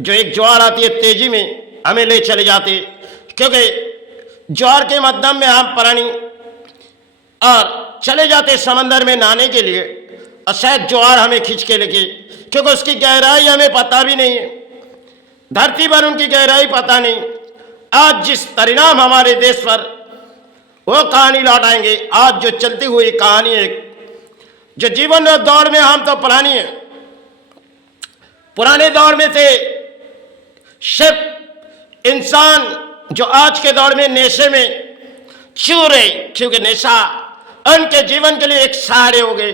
जो एक ज्वार आती है तेजी में हमें ले चले जाते, क्योंकि ज्वार के मध्यम में हम प्राणी और चले जाते समंदर में नहाने के लिए, और शायद ज्वार हमें खींच के लेके, क्योंकि उसकी गहराई हमें पता भी नहीं है, धरती पर उनकी गहराई पता नहीं। आज जिस परिणाम हमारे देश पर, वो कहानी लौटाएंगे। आज जो चलती हुई कहानी है, जो जीवन दौर में हम तो पुरानी है, पुराने दौर में थे सिर्फ इंसान, जो आज के दौर में नशे में चूर है, क्योंकि नशा उनके जीवन के लिए एक सहारे हो गए।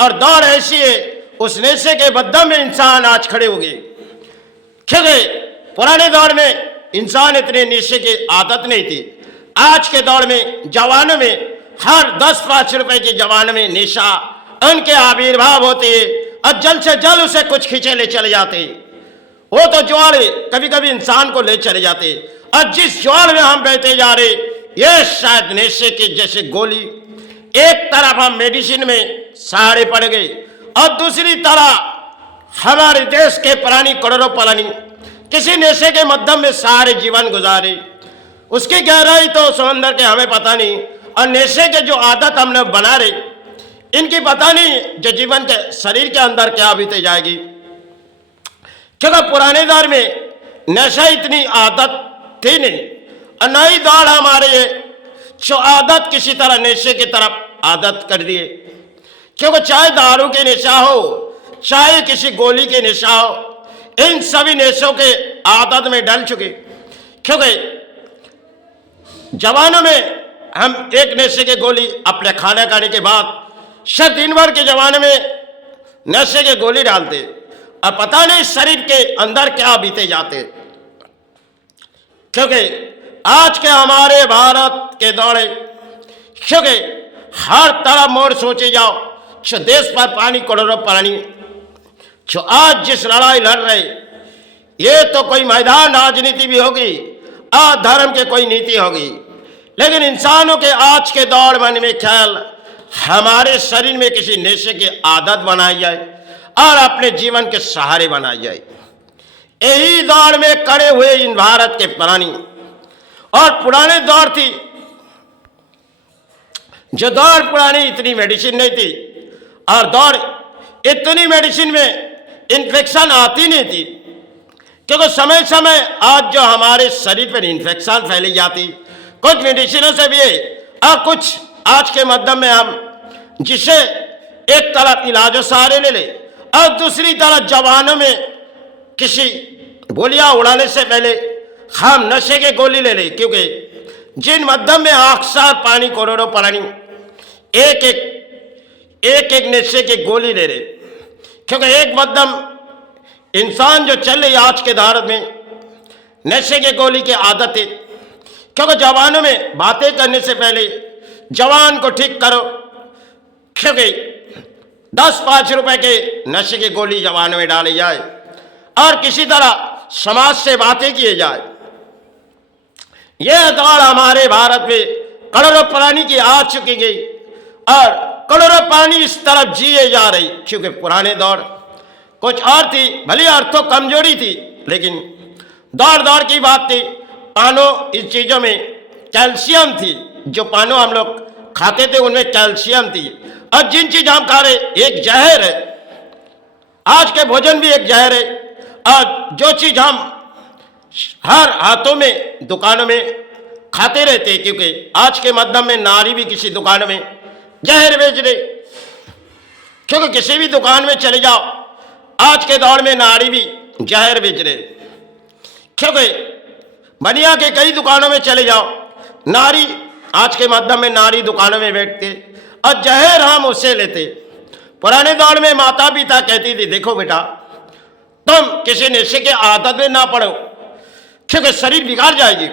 और दौर ऐसी है, उस नशे के बदम में इंसान आज खड़े हो गए, क्योंकि पुराने दौर में इंसान इतने नशे की आदत नहीं थी। आज के दौर में जवानों में हर 10-5 रुपए के जवान में नशा उनके आविर्भाव होते हैं, और जल्द से जल्द उसे कुछ खींचे ले चले जाते। वो तो ज्वार कभी कभी इंसान को ले चले जाते, और जिस ज्वार में हम बहते जा रहे, ये शायद नशे की जैसे गोली। एक तरफ हम मेडिसिन में सहारे पड़ गए, और दूसरी तरफ हमारे देश के प्राणी करोड़ों प्राणी किसी नशे के मध्यम में सारे जीवन गुजारे। उसकी गहराई तो समंदर के हमें पता नहीं, और नशे के जो आदत हमने बना रहे, इनकी पता नहीं जो जीवन के शरीर के अंदर क्या बीते जाएगी। क्योंकि पुराने दौर में नशा इतनी आदत थी नहीं, और नई दौर हमारे जो आदत किसी तरह नशे की तरफ आदत कर दिए। क्योंकि चाहे दारू के नशा हो, चाहे किसी गोली के नशा हो, इन सभी नशों के आदत में डल चुके। क्योंकि जवानों में हम एक नशे के गोली अपने खाना खाने के बाद शायद दिन भर के जमाने में नशे के गोली डालते, और पता नहीं शरीर के अंदर क्या बीते जाते। क्योंकि आज के हमारे भारत के दौरे, क्योंकि हर तरफ मोड़ सोचे जाओ, जो देश पर पानी करोड़ों प्राणी जो आज जिस लड़ाई लड़ रहे, ये तो कोई मैदान राजनीति भी होगी, धर्म के कोई नीति होगी, लेकिन इंसानों के आज के दौर मन में ख्याल हमारे शरीर में किसी नशे की आदत बनाई जाए और अपने जीवन के सहारे बनाई जाए। यही दौर में खड़े हुए इन भारत के प्राणी, और पुराने दौर थी, जो दौर पुरानी इतनी मेडिसिन नहीं थी, और दौर इतनी मेडिसिन में इन्फेक्शन आती नहीं थी। क्योंकि समय समय आज जो हमारे शरीर पर इन्फेक्शन फैली जाती, कुछ मेडिसिनों से भी है, और कुछ आज के मध्यम में हम जिसे एक तरफ इलाजों सहारे ले ले, और दूसरी तरफ जवानों में किसी गोलियां उड़ाने से पहले हम नशे के गोली ले ले। क्योंकि जिन मध्यम में अक्सर पानी करोड़ों प्राणी एक नशे की गोली ले रहे, क्योंकि एक मध्यम इंसान जो चल रही आज के दौर में नशे के गोली की आदत है। क्योंकि जवानों में बातें करने से पहले जवान को ठीक करो, क्योंकि 10-5 रुपए के नशे की गोली जवानों में डाली जाए, और किसी तरह समाज से बातें किए जाए। यह दौड़ हमारे भारत में करोड़ों प्राणी की आ चुकी गई, और करोड़ों प्राणी इस तरफ जिए जा रही। क्योंकि पुराने दौर कुछ और थी, भले अर्थों कमजोरी थी, लेकिन दौर दौर की बात थी। पानो इस चीजों में कैल्शियम थी, जो पानो हम लोग खाते थे उनमें कैल्शियम थी, और जिन चीज हम खा रहे एक जहर है। आज के भोजन भी एक जहर है, और जो चीज हम हर हाथों में दुकानों में खाते रहते, क्योंकि आज के मध्यम में नारी भी किसी दुकान में जहर बेच रहे। क्योंकि किसी भी दुकान में चले जाओ, आज के दौर में नारी भी जहर बेच रहे। क्योंकि बनिया के कई दुकानों में चले जाओ, नारी आज के मध्यम में नारी दुकानों में बैठते, और जहर हम उससे लेते। पुराने दौर में माता पिता कहती थी, देखो बेटा तुम किसी नशे के आदत में ना पड़ो, क्योंकि शरीर बिगाड़ जाएगी।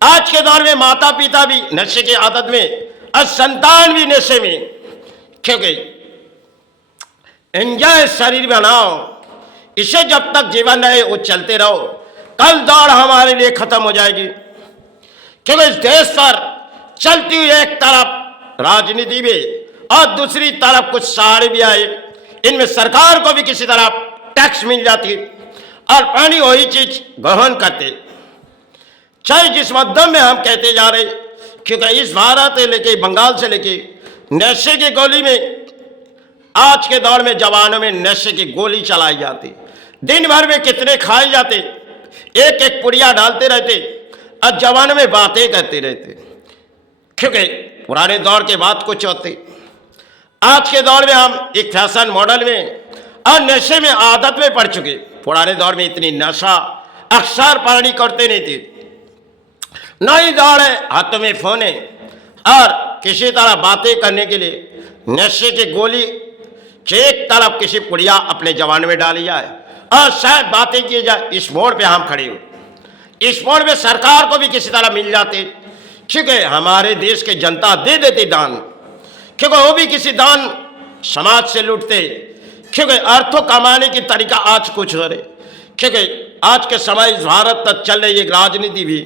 आज के दौर में माता पिता भी नशे की आदत में, और संतान भी नशे में। क्योंकि एंजॉय शरीर बनाओ, इसे जब तक जीवन रहे वो चलते रहो, कल दौड़ हमारे लिए खत्म हो जाएगी। क्योंकि इस देश पर चलती हुई एक तरफ राजनीति भी, और दूसरी तरफ कुछ सहारे भी आए, इनमें सरकार को भी किसी तरह टैक्स मिल जाती, और पानी वही चीज ग्रहण करते, चाहे जिस माध्यम में हम कहते जा रहे, क्योंकि इस भारत से लेके बंगाल से लेके नशे की गोली में आज के दौर में जवानों में नशे की गोली चलाई जाती, दिन भर में कितने खाए जाते, एक एक पुड़िया डालते रहते और जवानों में बातें करते रहते, क्योंकि पुराने दौर के बात कुछ होती। आज के दौर में हम एक फैशन मॉडल में और नशे में आदत में पड़ चुके। पुराने दौर में इतनी नशा अक्सर पानी करते नहीं थे, नई दौड़ है, हाथों में फोन है और किसी तरह बातें करने के लिए नशे की गोली एक तरफ किसी पुड़िया अपने जवान में डाली जाए और शायद बातें की जाए। इस मोड़ पे हम खड़े हो, इस मोड़ पे सरकार को भी किसी तरह मिल जाते, क्योंकि हमारे देश के जनता दे देते दान, क्योंकि वो भी किसी दान समाज से लूटते, क्योंकि अर्थों कमाने की तरीका आज कुछ हो रहे, क्योंकि आज के समय इस भारत तक चल रही एक राजनीति भी।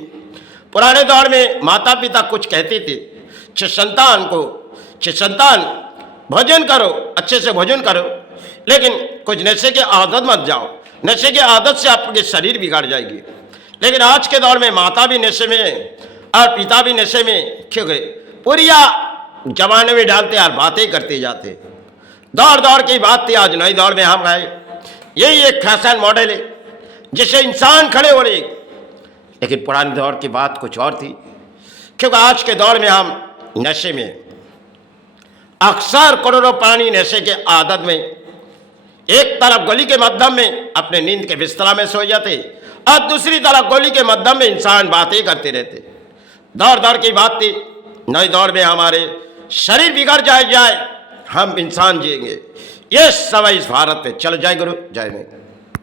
पुराने दौर में माता पिता कुछ कहते थे, छे संतान को, छे संतान भोजन करो, अच्छे से भोजन करो, लेकिन कुछ नशे की आदत मत जाओ, नशे की आदत से आपके शरीर बिगड़ जाएगी। लेकिन आज के दौर में माता भी नशे में और पिता भी नशे में, क्योंकि पुरिया जमाने में डालते और बातें करते जाते। दौड़ दौड़ की बात थी, आज नई दौर में हम आए। यही एक फैशन मॉडल है जिससे इंसान खड़े हो रहे, लेकिन पुराने दौर की बात कुछ और थी, क्योंकि आज के दौर में हम नशे में अक्सर करोड़ों पानी नशे के आदत में एक तरफ गोली के मध्यम में अपने नींद के बिस्तरा में सो जाते और दूसरी तरफ गोली के मध्यम में इंसान बातें करते रहते। दौर दौर की बात थी, नई दौर में हमारे शरीर बिगड़ जाए हम इंसान जिएंगे। ये समय इस भारत पे चल। जय गुरु, जय नहीं।